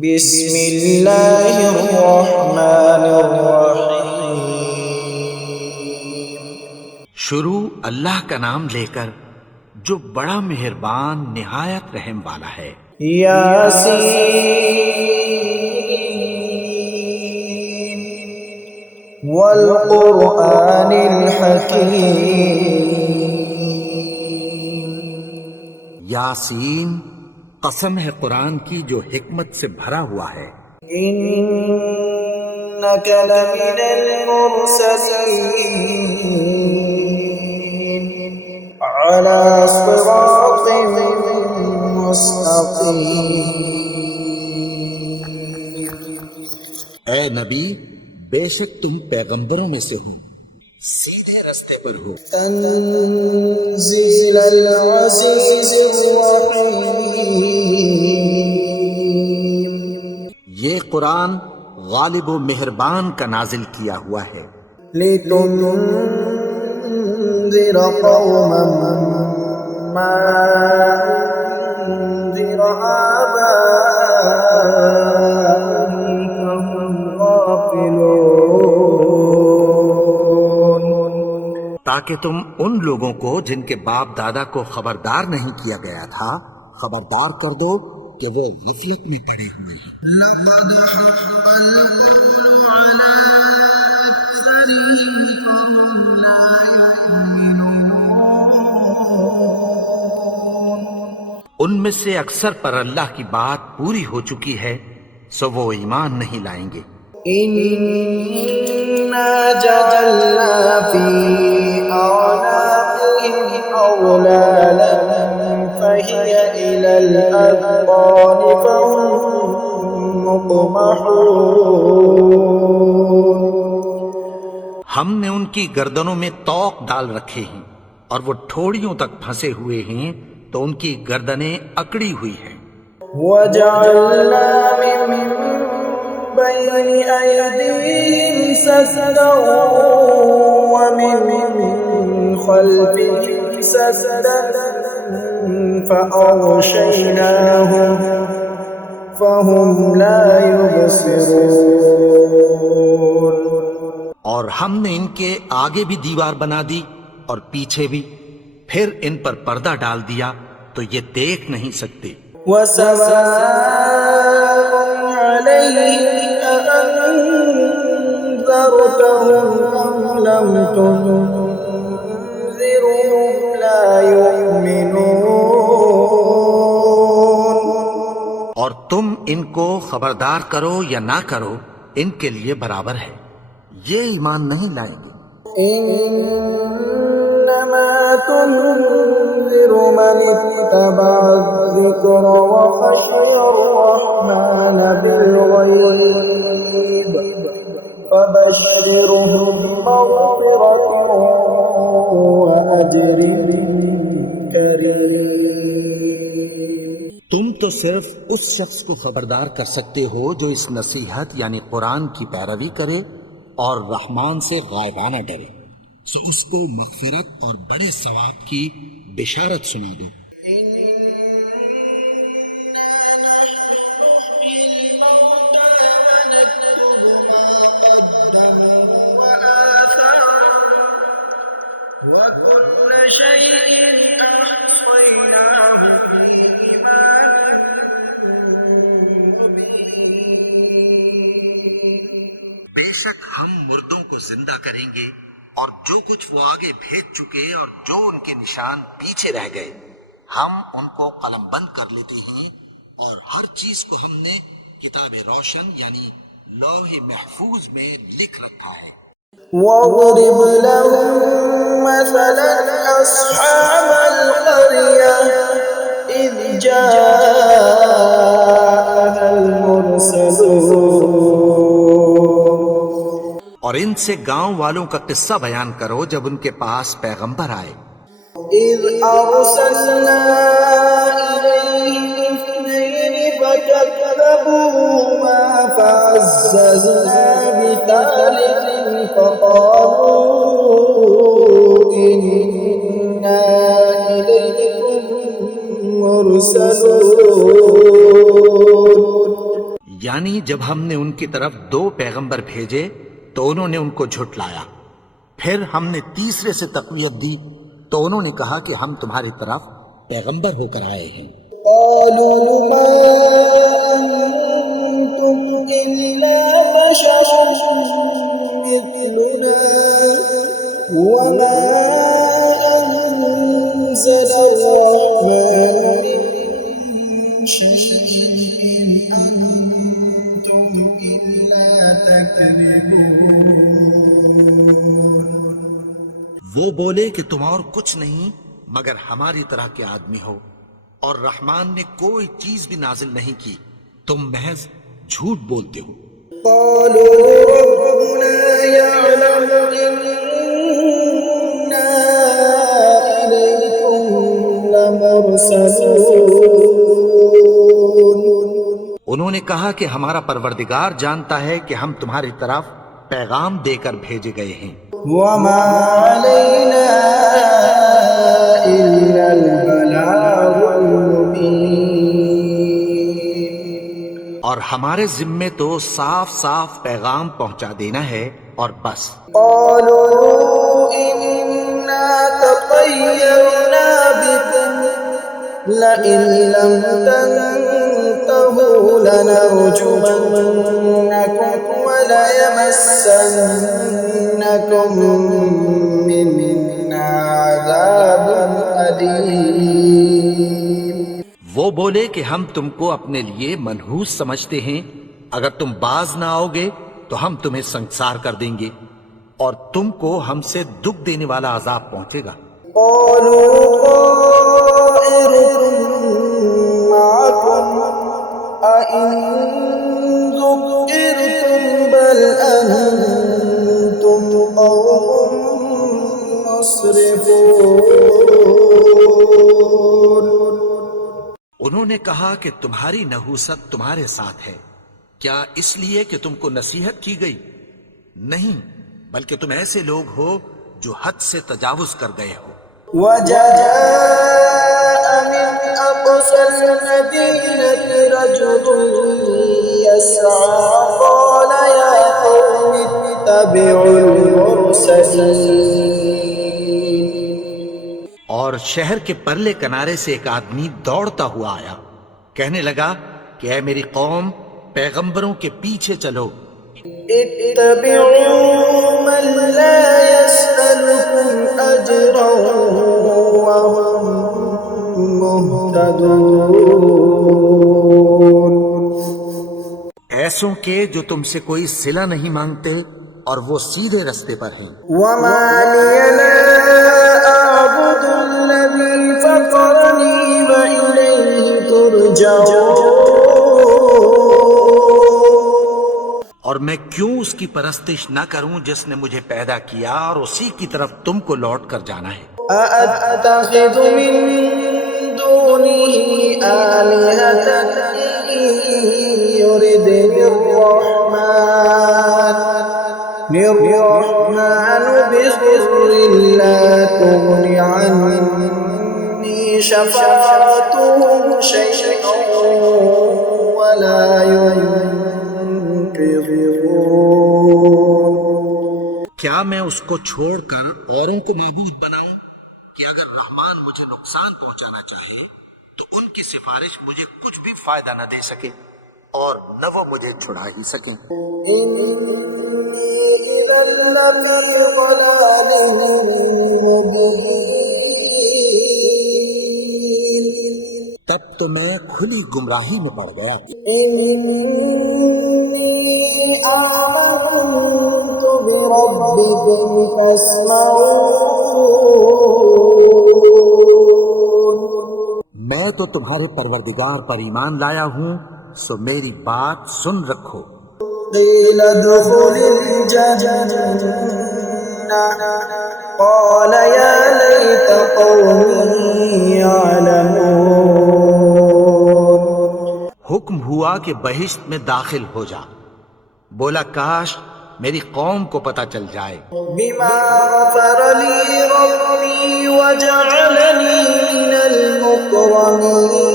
بسم اللہ الرحمن الرحیم۔ شروع اللہ کا نام لے کر جو بڑا مہربان نہایت رحم والا ہے۔ یاسین والقرآن الحکیم۔ یاسین، قسم ہے قرآن کی جو حکمت سے بھرا ہوا ہے۔ انک لمن المرسلین علی صراط مستقیم۔ اے نبی، بے شک تم پیغمبروں میں سے ہو، سیدھے رستے پر ہو۔ تنزیل العزیز الرحیم۔ یہ قرآن غالب و مہربان کا نازل کیا ہوا ہے۔ لتنذر قوما ما انذر آباؤهم فهم غافلون۔ تاکہ تم ان لوگوں کو جن کے باپ دادا کو خبردار نہیں کیا گیا تھا خبردار کر دو کہ وہ غفلت میں پڑے ہوئے ہیں۔ لقد حق القول على أكثرهم فهم لا يؤمنون۔ ان میں سے اکثر پر اللہ کی بات پوری ہو چکی ہے، سو وہ ایمان نہیں لائیں گے۔ إنا جعلنا في أعناقهم أغلالا فهي إلى الأذقان فهم مقمحون۔ ہم نے ان کی گردنوں میں طوق ڈال رکھے ہیں اور وہ ٹھوڑیوں تک پھنسے ہوئے ہیں، تو ان کی گردنیں اکڑی ہوئی ہیں۔ وجعلنا من بين أيديهم سدا ومن خلفهم سدا فأغشيناهم فهم لا يبصرون۔ اور ہم نے ان کے آگے بھی دیوار بنا دی اور پیچھے بھی، پھر ان پر پردہ ڈال دیا تو یہ دیکھ نہیں سکتے۔ وسواء عليهم أأنذرتهم أم لم تنذرهم لا يؤمنون۔ اور تم ان کو خبردار کرو یا نہ کرو، ان کے لیے برابر ہے، یہ ایمان نہیں لائیں گے۔ إنما تنذر من اتبع الذكر وخشي الرحمن بالغيب فبشره بمغفرة وأجر كريم۔ تم تو صرف اس شخص کو خبردار کر سکتے ہو جو اس نصیحت یعنی قرآن کی پیروی کرے اور رحمان سے غائبانہ ڈرے، سو اس کو مغفرت اور بڑے ثواب کی بشارت سنا دو۔ وكل شيء أحصيناه في إمام مبين۔ بے شک ہم مردوں کو زندہ کریں گے اور جو کچھ وہ آگے بھیج چکے اور جو ان کے نشان پیچھے رہ گئے ہم ان کو قلم بند کر لیتے ہیں، اور ہر چیز کو ہم نے کتاب روشن یعنی لوح محفوظ میں لکھ رکھا ہے۔ واضرب لهم مثلا أصحاب القرية إذ جاءها المرسلون۔ اور ان سے گاؤں والوں کا قصہ بیان کرو جب ان کے پاس پیغمبر آئے۔ إذ أرسلنا إليهم اثنين فكذبوهما فعززنا بثالث فقالوا إنا إليكم مرسلون۔ یعنی جب ہم نے ان کی طرف 2 پیغمبر بھیجے تو انہوں نے ان کو جھٹلایا، پھر ہم نے تیسرے سے تقویت دی تو انہوں نے کہا کہ ہم تمہاری طرف پیغمبر ہو کر آئے ہیں۔ قالوا ما أنتم إلا بشر مثلنا وما أنزل الرحمن من شيء إن أنتم إلا تكذبون۔ وہ بولے کہ تم اور کچھ نہیں مگر ہماری طرح کے آدمی ہو، اور رحمان نے کوئی چیز بھی نازل نہیں کی، تم محض جھوٹ بولتے ہو۔ قالوا ربنا يعلم إنا إليكم لمرسلون۔ انہوں نے کہا کہ ہمارا پروردگار جانتا ہے کہ ہم تمہاری طرف پیغام دے کر بھیجے گئے ہیں، وما علينا إلا البلاغ المبين۔ اور ہمارے ذمے تو صاف صاف پیغام پہنچا دینا ہے اور بس۔ قالوا إنا تطيرنا بكم لئن لم تنتهوا لنرجمنكم وليمسنكم منا عذاب أليم۔ وہ بولے کہ ہم تم کو اپنے لیے منحوس سمجھتے ہیں، اگر تم باز نہ آؤ گے تو ہم تمہیں سنسار کر دیں گے اور تم کو ہم سے دکھ دینے والا عذاب پہنچے گا۔ قالوا طائركم معكم أئن ذكرتم بل أنتم قوم مسرفون۔ انہوں نے کہا کہ تمہاری نحوست تمہارے ساتھ ہے، کیا اس لیے کہ تم کو نصیحت کی گئی؟ نہیں، بلکہ تم ایسے لوگ ہو جو حد سے تجاوز کر گئے ہو۔ وجاء من أقصى المدينة رجل يسعى قال يا قوم اتبعوا المرسلين۔ اور شہر کے پرلے کنارے سے ایک آدمی دوڑتا ہوا آیا، کہنے لگا کہ اے میری قوم، پیغمبروں کے پیچھے چلو۔ اتبعوا من لا يسألكم أجرا وهم مهتدون۔ ایسوں کے جو تم سے کوئی صلہ نہیں مانگتے اور وہ سیدھے رستے پر ہیں۔ وما لي لا أعبد الذي فطرني وإليه ترجعون۔ اور میں کیوں اس کی پرستش نہ کروں جس نے مجھے پیدا کیا اور اسی کی طرف تم کو لوٹ کر جانا ہے۔ أأتخذ من دونه آلهة إن يردني الرحمن بضر لا تغن عني شفاعتهم شيئا ولا ينقذون۔ کیا میں اس کو چھوڑ کر اوروں کو معبود بناؤں کہ اگر رحمان مجھے نقصان پہنچانا چاہے تو ان کی سفارش مجھے کچھ بھی فائدہ نہ دے سکے اور نہ وہ مجھے چھڑا ہی سکیں۔ تب تو میں کھلی گمراہی میں پڑ گیا۔ آمنت بربكم فاسمعون۔ میں تو تمہارے پروردگار پر ایمان لایا ہوں، سو میری بات سن رکھو۔ قيل ادخل الجنة قال يا ليت قومي يعلمون۔ حکم ہوا کہ بہشت میں داخل ہو جا، بولا کاش میری قوم کو پتہ چل جائے۔ بما غفر لي ربي وجعلني من المكرمين۔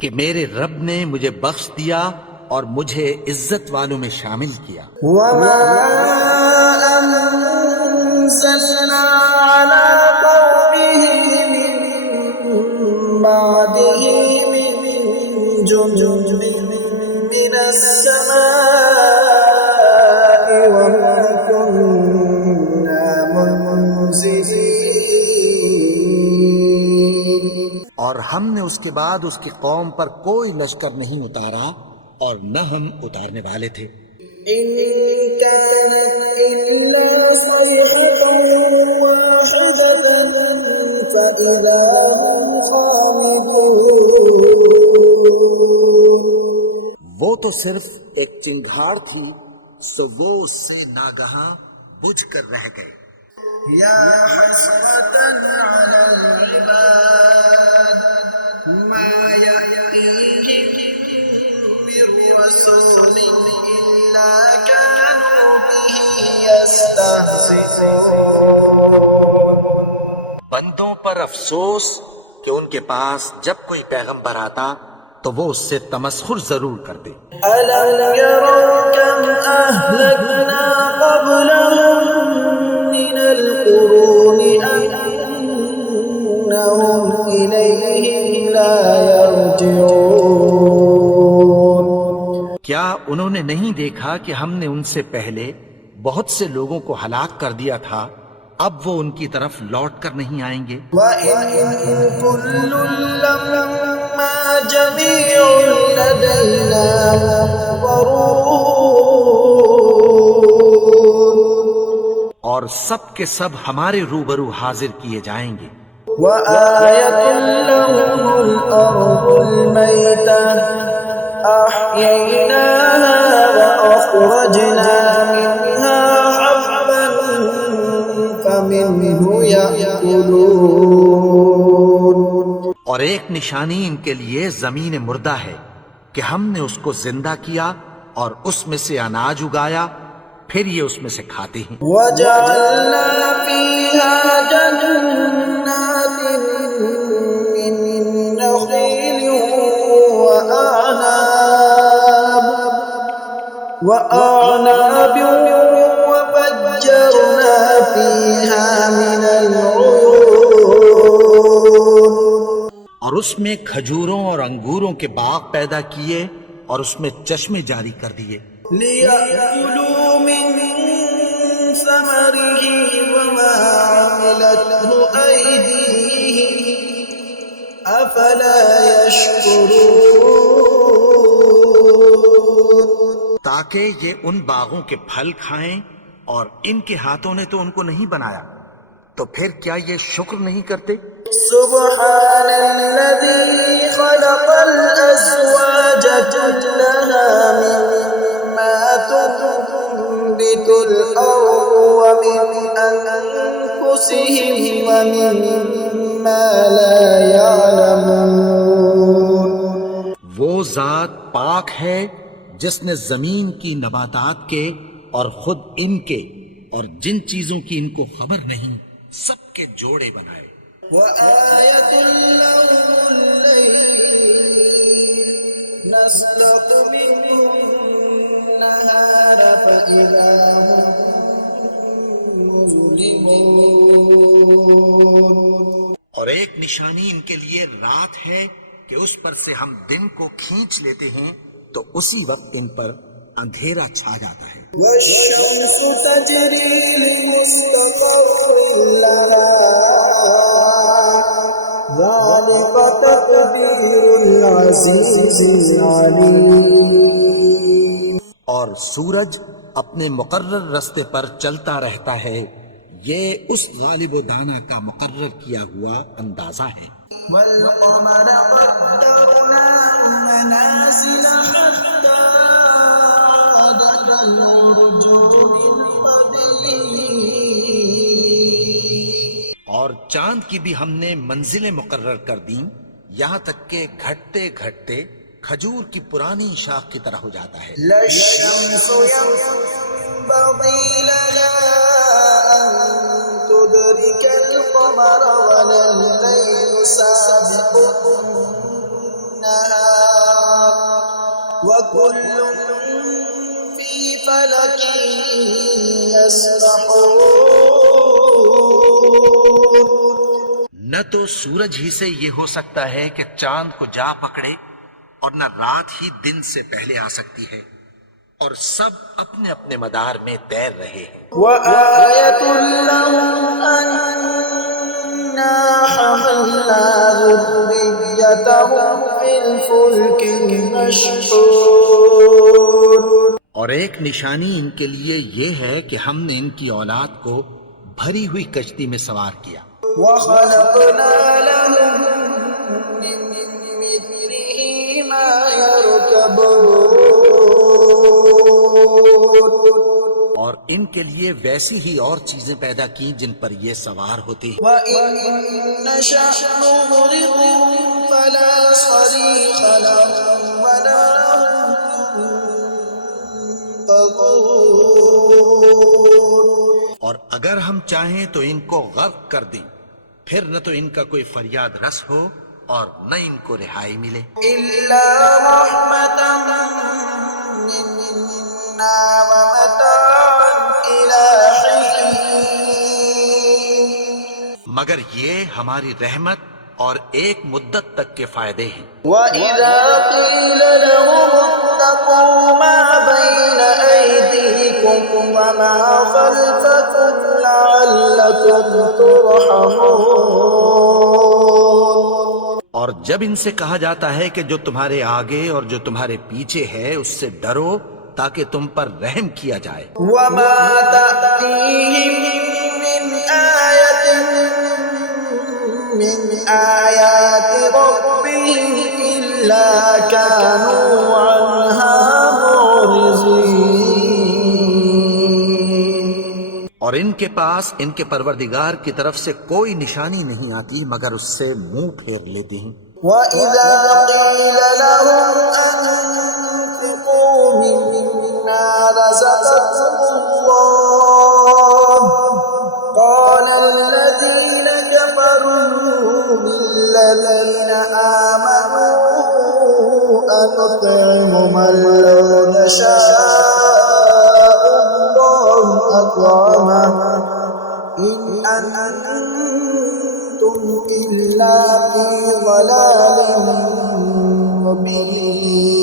کہ میرے رب نے مجھے بخش دیا اور مجھے عزت والوں میں شامل کیا. وما أنزلنا على قومه من بعده من جند من السماء وما كنا منزلين. اور ہم نے اس کے بعد اس کی قوم پر کوئی لشکر نہیں اتارا اور نہ ہم اتارنے والے تھے. إن كانت إلا صيحة واحدة فإذا هم خامدون. وہ تو صرف ایک چنگھاڑ تھی سو وہ اس سے ناگہاں بجھ کر رہ گئے. يا حسرة على العباد ما يأتيهم من رسول إلا كانوا به يستهزئون. بندوں پر افسوس کہ ان کے پاس جب کوئی پیغمبر آتا تو وہ اس سے تمسخر ضرور کرتے. ألم يروا كم أهلكنا قبلهم من القرون أنهم إليهم لا يرجعون. کیا انہوں نے نہیں دیکھا کہ ہم نے ان سے پہلے بہت سے لوگوں کو ہلاک کر دیا تھا، اب وہ ان کی طرف لوٹ کر نہیں آئیں گے؟ وَإِن كُلٌّ لَّمَّا جَمِيعٌ لَّدَيْنَا مُحْضَرُونَ. اور سب کے سب ہمارے روبرو حاضر کیے جائیں گے. وَآيَةٌ لَّهُمُ الْأَرْضُ الْمَيْتَةُ أَحْيَيْنَاهَا وَأَخْرَجْنَا مِنْهَا حَبًّا فَمِنْهُ يَأْكُلُونَ. اور ایک نشانی ان کے لیے زمین مردہ ہے کہ ہم نے اس کو زندہ کیا اور اس میں سے اناج اگایا، پھر یہ اس میں سے کھاتے ہیں. وَجَعَلْنَا فِيهَا جَنَّاتٍ مِّن نَّخِيلٍ وَأَعْنَابٍ وَفَجَّرْنَا فِيهَا مِنَ الْعُيُونِ. اور اس میں کھجوروں اور انگوروں کے باغ پیدا کیے اور اس میں چشمے جاری کر دیے. لِيَأْكُلُوا مِن ثَمَرِهِ وَمَا عَمِلَتْهُ أَيْدِيهِمْ أَفَلَا يَشْكُرُونَ. تاکہ یہ ان باغوں کے پھل کھائیں اور ان کے ہاتھوں نے تو ان کو نہیں بنایا، تو پھر کیا یہ شکر نہیں کرتے؟ سبحان الذي خلق الأزواج كلها مما تنبت الأرض ومن أنفسهم ومما لا يعلمون. وہ ذات پاک ہے جس نے زمین کی نباتات کے اور خود ان کے اور جن چیزوں کی ان کو خبر نہیں سب کے جوڑے بنائے. وآية لهم الليل نسلق منه النهار فإذا هم مظلمون. اور ایک نشانی ان کے لیے رات ہے کہ اس پر سے ہم دن کو کھینچ لیتے ہیں تو اسی وقت ان پر اندھیرا چھا جاتا ہے. والشمس تجري لمستقر لها ذلك تقدير العزيز العليم. اور سورج اپنے مقرر رستے پر چلتا رہتا ہے، یہ اس غالب و دانا کا مقرر کیا ہوا اندازہ ہے. والقمر قدرناه منازل حتى عاد كالعرجون القديم. اور چاند کی بھی ہم نے منزلیں مقرر کر دیں یہاں تک کہ گھٹتے گھٹتے کھجور کی پرانی شاخ کی طرح ہو جاتا ہے. لا الشمس ينبغي لها أن تدرك القمر ولا الليل سابق النهار وكل في فلك يسبحون. نہ تو سورج ہی سے یہ ہو سکتا ہے کہ چاند کو جا پکڑے، اور نہ رات ہی دن سے پہلے آ سکتی ہے، اور سب اپنے اپنے مدار میں تیر رہے ہیں. وآية لهم أنا حملنا ذريتهم في الفلك المشحون. اور ایک نشانی ان کے لیے یہ ہے کہ ہم نے ان کی اولاد کو بھری ہوئی کشتی میں سوار کیا. وخلقنا لهم من مثله ما يركبون. اور ان کے لیے ویسی ہی اور چیزیں پیدا کی جن پر یہ سوار ہوتے ہیں. وَإِن نَّشَأْ نُغْرِقْهُمْ فَلَا صَرِيخَ لَهُمْ وَلَا هُمْ ينقذون. اور اگر ہم چاہیں تو ان کو غرق کر دیں، پھر نہ تو ان کا کوئی فریاد رس ہو اور نہ ان کو رہائی ملے. إِلَّا رَحْمَةً مِّنَّا وَمَتَاعًا إِلَىٰ حِينٍ. مگر یہ ہماری رحمت اور ایک مدت تک کے فائدے ہیں. وَإِذَا قِيلَ لَهُمُ اتَّقُوا مَا بَيْنَ أَيْدِيكُمْ وَمَا خَلْفَكُمْ لَعَلَّكُمْ تُرْحَمُونَ. اور جب ان سے کہا جاتا ہے کہ جو تمہارے آگے اور جو تمہارے پیچھے ہے اس سے ڈرو تاکہ تم پر رحم کیا جائے. وَمَا تَأْتِيهِم مِّنْ آيَةٍ مِّنْ آيَاتِ رَبِّهِمْ إِلَّا كَانُوا عَنْهَا مُعْرِضِينَ. اور ان کے پاس ان کے پروردگار کی طرف سے کوئی نشانی نہیں آتی مگر اس سے منہ پھیر لیتے ہیں. وَإِذَا قِيلَ لَهُمْ أَنفِقُوا مِمَّا رَزَقَكُمُ اللَّهُ قَالَ الَّذِينَ كَفَرُوا لِلَّذِينَ آمَنُوا أَنُطْعِمُ مَن لَّوْ يَشَاءُ اللَّهُ أَطْعَمَهُ إِنْ أَنتُمْ إِلَّا فِي ضَلَالٍ مُّبِينٍ.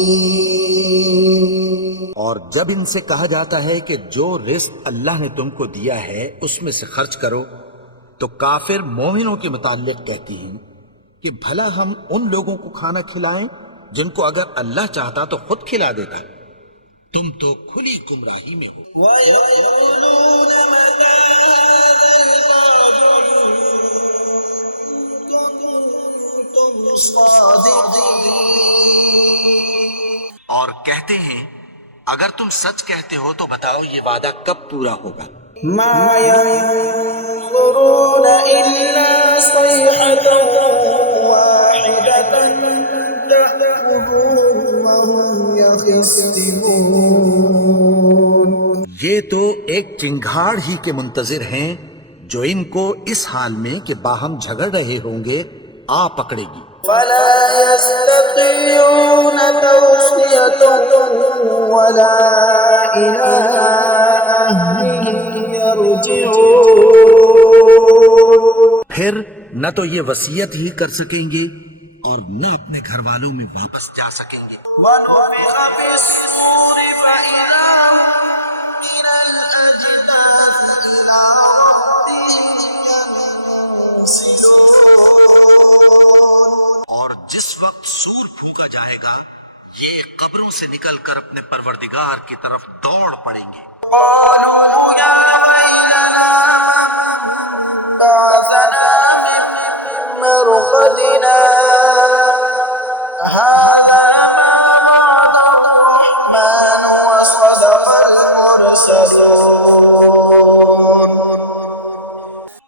اور جب ان سے کہا جاتا ہے کہ جو رزق اللہ نے تم کو دیا ہے اس میں سے خرچ کرو، تو کافر مومنوں کے متعلق کہتی ہیں کہ بھلا ہم ان لوگوں کو کھانا کھلائیں جن کو اگر اللہ چاہتا تو خود کھلا دیتا. تم تو کھلی گمراہی میں ہو. وَيَقُولُونَ مَتَىٰ هَٰذَا الْوَعْدُ إِن كُنتُمْ صَادِقِينَ. اور کہتے ہیں اگر تم سچ کہتے ہو تو بتاؤ یہ وعدہ کب پورا ہوگا. مَا يَنظُرُونَ إِلَّا صَيْحَةً وَاحِدَةً تَأْخُذُهُمْ وَهُمْ يَخِصِّمُونَ. یہ تو ایک چنگھاڑ ہی کے منتظر ہیں جو ان کو اس حال میں کہ باہم جھگڑ رہے ہوں گے آ پکڑے گی. فَلَا يَسْتَطِيعُونَ تَوْصِيَةً وَلَا إِلَىٰ أَهْلِهِمْ يَرْجِعُونَ. پھر نہ تو یہ وصیت ہی کر سکیں گے اور نہ اپنے گھر والوں میں واپس جا سکیں گے. وَنُفِخَ فِي الصُّورِ فَإِذَا هُم مِّنَ الْأَجْدَاثِ إِلَىٰ رَبِّهِمْ يَنسِلُونَ. اور جس وقت سور پھونکا جائے گا یہ قبروں سے نکل کر اپنے پروردگار کی طرف دوڑ پڑیں گے. قَالُوا يَا وَيْلَنَا مَن بَعَثَنَا مِن مَّرْقَدِنَا هَٰذَا مَا وَعَدَ الرَّحْمَٰنُ وَصَدَقَ الْمُرْسَلُونَ.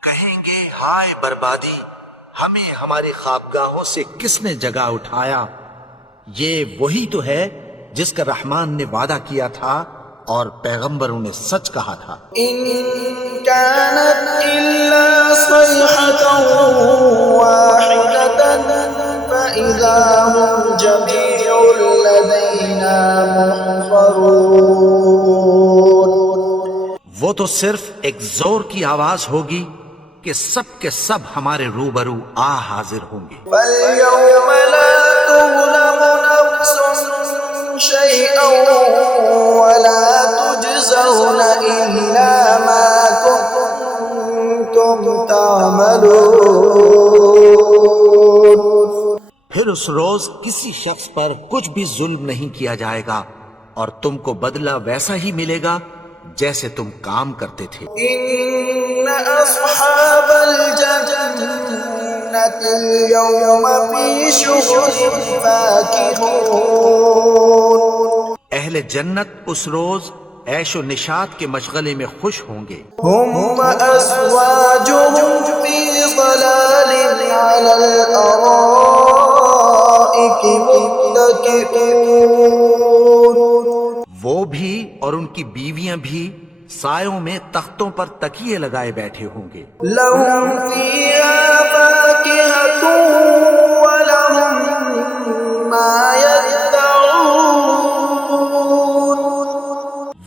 کہیں گے ہائے بربادی، ہمیں ہماری خوابگاہوں سے کس نے جگا اٹھایا. یہ وہی تو ہے جس کا رحمان نے وعدہ کیا تھا اور پیغمبروں نے سچ کہا تھا. إِن كَانَتْ إِلَّا صَيْحَةً وَاحِدَةً فإذا هم جميع لدينا محضرون. وہ تو صرف ایک زور کی آواز ہوگی کہ سب کے سب ہمارے روبرو حاضر ہوں گے. فَالْيَوْمَ لَا تُظْلَمُ نَفْسٌ شَيْئًا وَلَا تُجْزَوْنَ إِلَّا مَا كُنتُمْ تَعْمَلُونَ. پھر اس روز کسی شخص پر کچھ بھی ظلم نہیں کیا جائے گا اور تم کو بدلہ ویسا ہی ملے گا جیسے تم کام کرتے تھے. إِنَّ أَصْحَابَ الْجَنَّةِ الْيَوْمَ فِي شُغُلٍ فَاكِهُونَ. اہل جنت اس روز عیش و نشاط کے مشغلے میں خوش ہوں گے. هُمْ وَأَزْوَاجُهُمْ فِي ظَلَالٍ عَلَى الْأَرَائِكِ مُتَّكِئُونَ. وہ بھی اور ان کی بیویاں بھی سایوں میں تختوں پر تکیے لگائے بیٹھے ہوں گے. لَهُمْ فِيهَا فَاكِهَةٌ وَلَهُمْ مَا يَدَّعُونَ.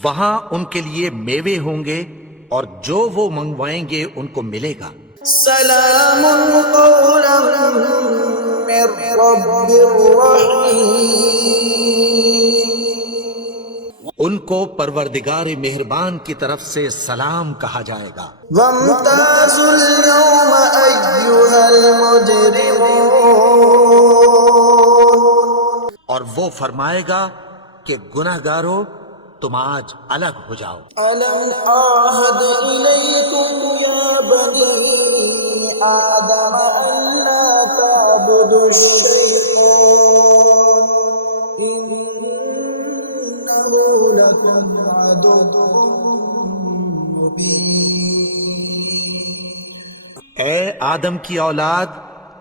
وہاں ان کے لیے میوے ہوں گے اور جو وہ منگوائیں گے ان کو ملے گا. سلام قولا من رب رحیم. ان کو پروردگار مہربان کی طرف سے سلام کہا جائے گا. وامتازوا اليوم أيها المجرمون. اور وہ فرمائے گا کہ گناہگارو تم آج الگ ہو جاؤ. ألم أعهد إليكم يا بني آدم ألا تعبدوا الشيطان إنه لكم عدو مبين. اے آدم کی اولاد،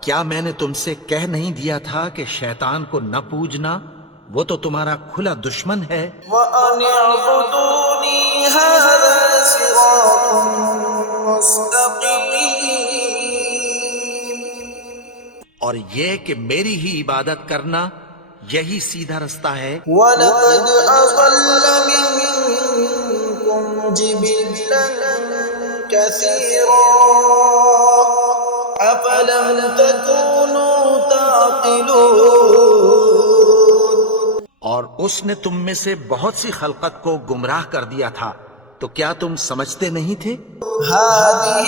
کیا میں نے تم سے کہہ نہیں دیا تھا کہ شیطان کو نہ پوجنا؟ وہ تو تمہارا کھلا دشمن ہے. وَأَنِ اعْبُدُونِي هَذَا صِرَاطٌ مُسْتَقِيمٌ. اور یہ کہ میری ہی عبادت کرنا یہی سیدھا رستہ ہے. وَلَقَدْ أَضَلَّ مِنكُمْ جِبِلًّا كَثِيرًا أَفَلَمْ تَكُونُوا تَعْقِلُونَ. اور اس نے تم میں سے بہت سی خلقت کو گمراہ کر دیا تھا، تو کیا تم سمجھتے نہیں تھے؟ هَذِهِ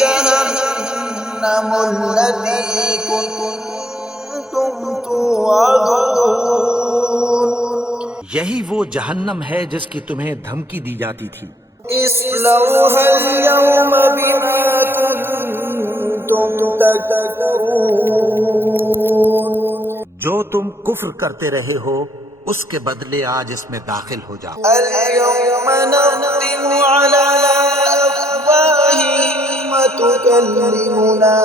جَهَنَّمُ الَّتِي كُنتُمْ تُوعَدُونَ. یہی وہ جہنم ہے جس کی تمہیں دھمکی دی جاتی تھی. اصلوها اليوم بما كنتم تكفرون. جو تم کفر کرتے رہے ہو اس کے بدلے آج اس میں داخل ہو جاؤ. اليوم نختم على أفواههم وتكلمنا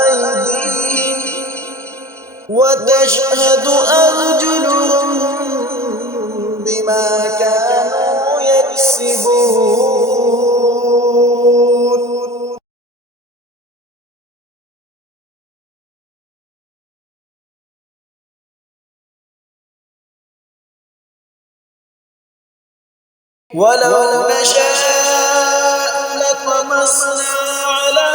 أيديهم وتشهد أرجلهم بما كانوا يكسبون. ولو نشاء لطمسنا على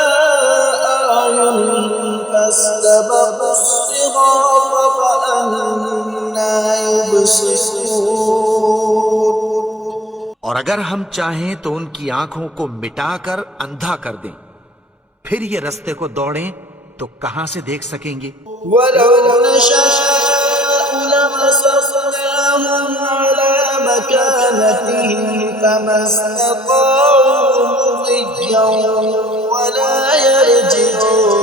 أعينهم فاستبقوا الصراط فأنى يبصرون. اور اگر ہم چاہیں تو ان کی آنکھوں کو مٹا کر اندھا کر دیں، پھر یہ رستے کو دوڑیں تو کہاں سے دیکھ سکیں گے. ولو نشاء لمسخناهم على مكانتهم فما استطاعوا مضيا ولا يرجعون.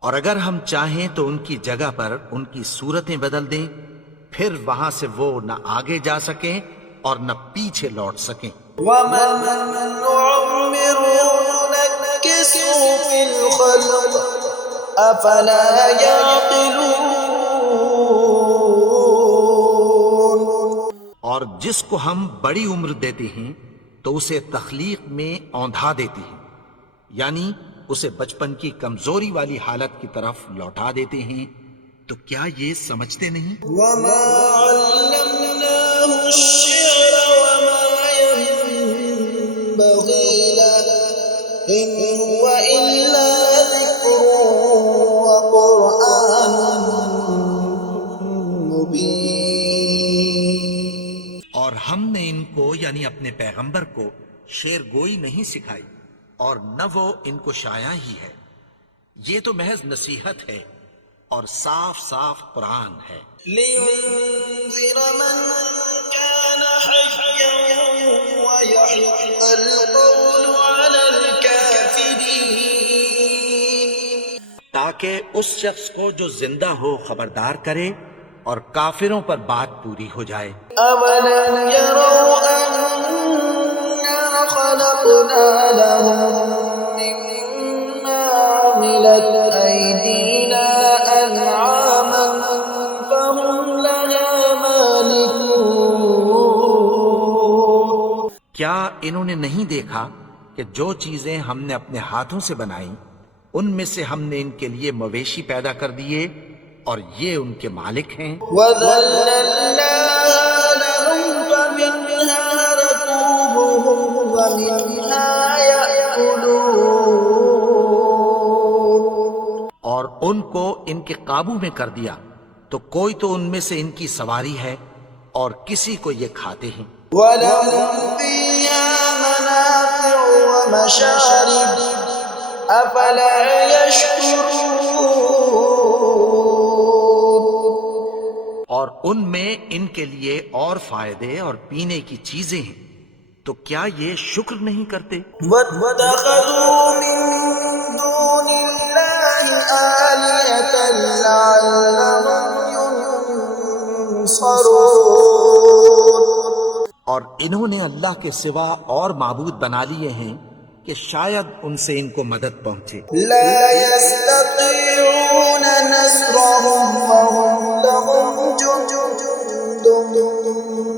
اور اگر ہم چاہیں تو ان کی جگہ پر ان کی صورتیں بدل دیں، پھر وہاں سے وہ نہ آگے جا سکیں اور نہ پیچھے لوٹ سکیں. ومن نعمره ننكسه في الخلق أفلا يعقلون. اور جس کو ہم بڑی عمر دیتے ہیں تو اسے تخلیق میں اوندھا دیتے ہیں، یعنی اسے بچپن کی کمزوری والی حالت کی طرف لوٹا دیتے ہیں، تو کیا یہ سمجھتے نہیں؟ وما علمناه الشعر وما ينبغي له إن هو إلا ذكر وقرآن مبين. اور ہم نے ان کو یعنی اپنے پیغمبر کو شعر گوئی نہیں سکھائی، اور نہ وہ ان کو شاعر ہی ہے، یہ تو محض نصیحت ہے اور صاف صاف قرآن ہے۔ لينذر من كان حيا ويحق القول على الكافرين. تاکہ اس شخص کو جو زندہ ہو خبردار کرے اور کافروں پر بات پوری ہو جائے۔ أولم يروا أنا خلقنا لهم مما عملت أيدينا أنعاما فهم لها مالكون. کیا انہوں نے نہیں دیکھا کہ جو چیزیں ہم نے اپنے ہاتھوں سے بنائیں ان میں سے ہم نے ان کے لیے مویشی پیدا کر دیے اور یہ ان کے مالک ہیں۔ وَذَلَّلْنَاهَا لَهُمْ فَمِنْهَا رَكُوبُهُمْ وَمِنْهَا يَأْكُلُونَ. اور ان کو ان کے قابو میں کر دیا تو کوئی تو ان میں سے ان کی سواری ہے اور کسی کو یہ کھاتے ہیں۔ وَلَهُمْ فِيهَا مَنَافِعُ وَمَشَارِبُ أَفَلَا يَشْكُرُونَ. اور ان میں ان کے لیے اور فائدے اور پینے کی چیزیں ہیں، تو کیا یہ شکر نہیں کرتے؟ وَاتَّخَذُوا مِن دُونِ اللَّهِ آلِهَةً لَعَلَّهُمْ يُنصَرُونَ. اور انہوں نے اللہ کے سوا اور معبود بنا لیے ہیں کہ شاید ان سے ان کو مدد پہنچے۔ لا يستطيعون نصرهم وهم لهم جند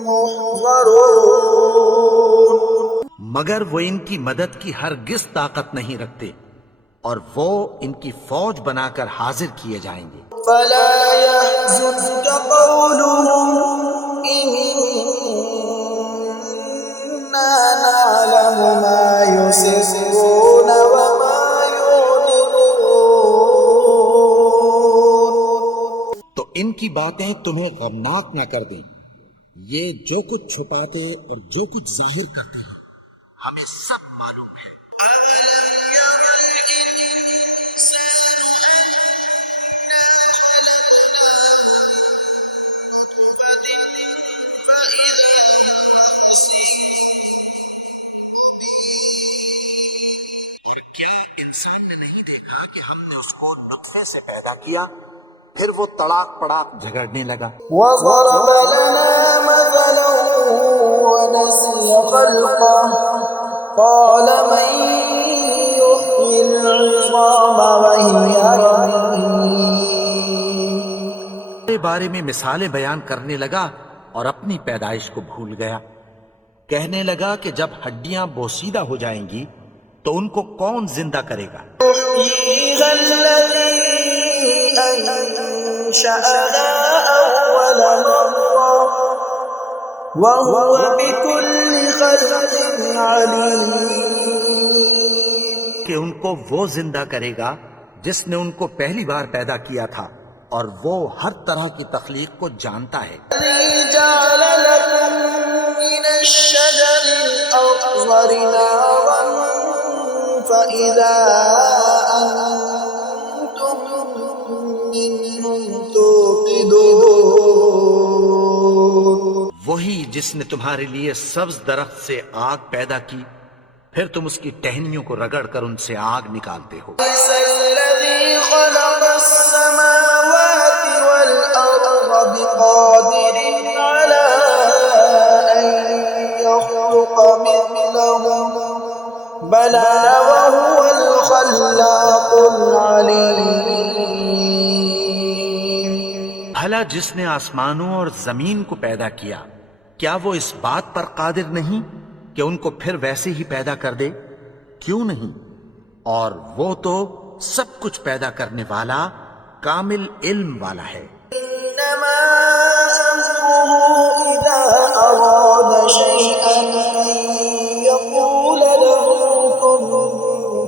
محضرون. مگر وہ ان کی مدد کی ہرگز طاقت نہیں رکھتے اور وہ ان کی فوج بنا کر حاضر کیے جائیں گے۔ فلا يحزنك قولهم إنا نعلم ما يسرون وما يعلنون. تو ان کی باتیں تمہیں غمناک نہ کر دیں، یہ جو کچھ چھپاتے اور جو کچھ ظاہر کرتے ہیں ہمیں سب معلوم ہے۔ کیا انسان نے نہیں دیکھا کہ ہم نے اس کو نطفے سے پیدا کیا، پھر وہ تڑاک پڑاک جھگڑنے لگا۔ وضرب لنا مثلا ونسي خلقه قال من يحيي العظام وهي رميم. کے بارے میں مثالیں بیان کرنے لگا اور اپنی پیدائش کو بھول گیا۔ کہنے لگا کہ جب ہڈیاں بوسیدہ ہو جائیں گی تو ان کو کون زندہ کرے گا؟ يحييها الذي أنشأها أول مرة وهو بكل خلق عليم. کہ ان کو وہ زندہ کرے گا جس نے ان کو پہلی بار پیدا کیا تھا اور وہ ہر طرح کی تخلیق کو جانتا ہے۔ الذي جعل لكم من الشجر الأخضر نارا فإذا أنتم منه توقدون. وہی جس نے تمہارے لیے سبز درخت سے آگ پیدا کی، پھر تم اس کی ٹہنیوں کو رگڑ کر ان سے آگ نکالتے ہو۔ ليس الذي خلق السماوات والأرض بقادر على أن يخلق مثلهم بلى وهو الخلاق العليم. بھلا جس نے آسمانوں اور زمین کو پیدا کیا، کیا وہ اس بات پر قادر نہیں کہ ان کو پھر ویسے ہی پیدا کر دے؟ کیوں نہیں؟ اور وہ تو سب کچھ پیدا کرنے والا کامل علم والا ہے۔ إنما أمره إذا أراد شيئا أن يقول له كن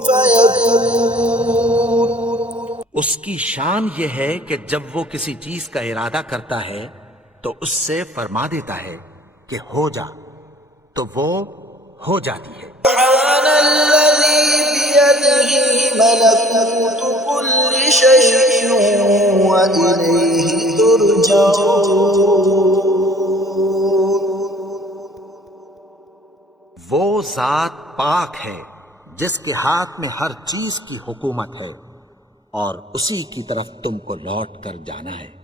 فيكون۔ اس کی شان یہ ہے کہ جب وہ کسی چیز کا ارادہ کرتا ہے تو اس سے فرما دیتا ہے کہ ہو جا، تو وہ ہو جاتی ہے۔ سبحان الذي بيده ملكوت كل شيء وإليه ترجعون۔ وہ ذات پاک ہے جس کے ہاتھ میں ہر چیز کی حکومت ہے اور اسی کی طرف تم کو لوٹ کر جانا ہے۔